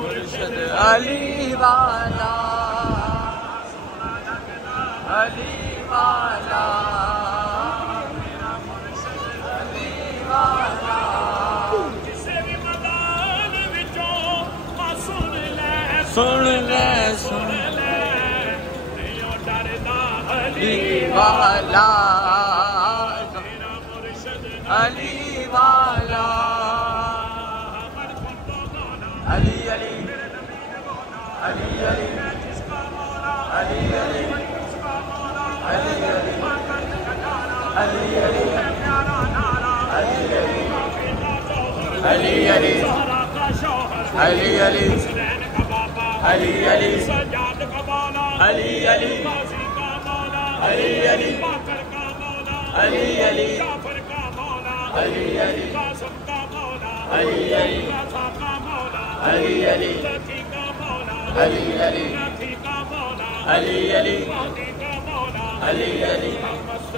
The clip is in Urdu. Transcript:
مرشد علی والا، علی والا، علی والا، کسے بھی میدان وچوں سن لے سن لے سن لے نہیں ڈردا علی علی والا، میرا مرشد علی والا، علی علی، علی علی، علی علی، علی علی، علی علی، علی علی، علی علی، زہرا کا شوہر علی علی، حسین کا بابا علی علی، سجاد کا مولا علی علی، غازی کا مولا علی علی، باقر کا مولا علی علی، جعفر کا مولا علی علی، قاسم کا مولا علی علی، رضا کا مولا علی علی، لطی کا مولا علی علی، ناتی کا مولا علی علی، مہدی کا مولا علی علی، مست